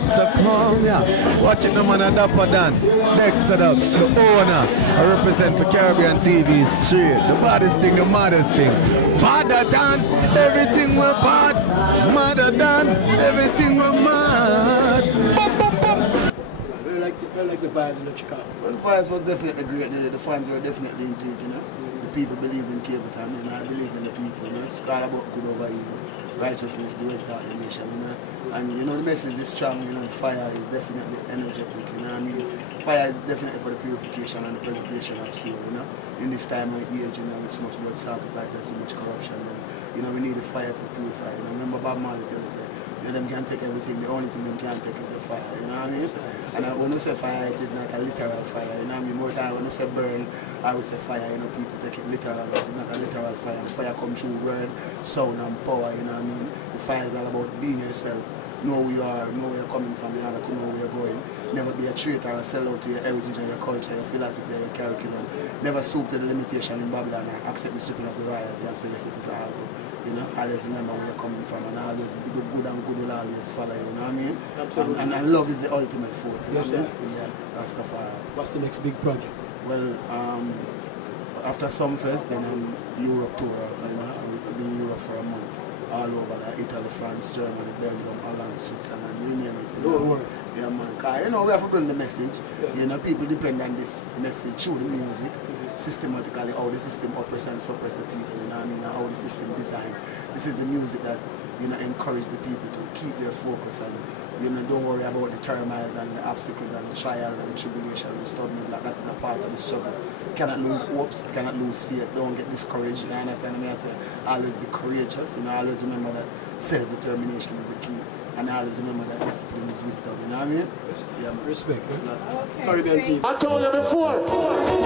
that's a calm, yeah. Watching the man a dapper Dan. Dexter Dubs, the owner. I represent for Caribbean TV straight. The baddest thing, the maddest thing. Badder than everything we're bad. Madder than everything we're mad. Bum, bum, bum. I like the vibes in the Chicago. Well, the vibes was definitely great. The fans were definitely into it, you know. The people believe in Capleton, you know. I believe in the people, you know. It's all about good over evil. Righteousness, the way to the nation, you know. And, you know, the message is strong, you know. The fire is definitely energetic, you know what I mean? Fire is definitely for the purification and the preservation of soul, you know. In this time of age, you know, with so much blood sacrifice and so much corruption, and, you know, we need the fire to purify, you know. Remember Bob Marley tell us, you know, them can't take everything, the only thing them can't take is the fire, you know what I mean? And when we say fire, it is not a literal fire, you know what I mean? More time when we say burn, I would say fire, you know, people take it literal, but it's not a literal fire. The fire comes through word, sound and power, you know what I mean? The fire is all about being yourself, know who you are, know where you're coming from in order to know where you're going. Never be a traitor or sell out to your heritage and your culture, your philosophy and your curriculum. Never stoop to the limitation in Babylon or accept the stripping of the royalty and say yes, it is all good. You know, always remember where you're coming from and always the good and good will always follow you, know what I mean? Absolutely. And love is the ultimate force, you know what I mean? Yeah, that's the fire. What's the next big project? Well, after Sumfest, then Europe tour, you know, I'll be in Europe for a month. All over, like Italy, France, Germany, Belgium, Holland, Switzerland, you name it. You know? Don't worry. Yeah, man. Cause, you know, we have to bring the message. Yeah. You know, people depend on this message through the music, systematically, how the system oppress and suppress the people, you know what I mean, and how the system design. This is the music that, you know, encourage the people to keep their focus and, you know, don't worry about the turmoils and the obstacles and the trial and the tribulation and the stumbling block. That is a part of the struggle. Cannot lose hopes, cannot lose faith, don't get discouraged, you understand me? I say, always be courageous, you know, always remember that self-determination is the key. And always remember that discipline is wisdom, you know what I mean? Yeah, man. Respect. Okay, Caribbean TV. I told you before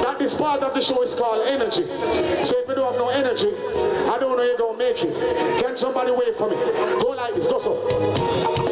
that this part of the show is called energy. So if you don't have no energy, I don't know you're going to make it. Can somebody wait for me? Go like this, go so.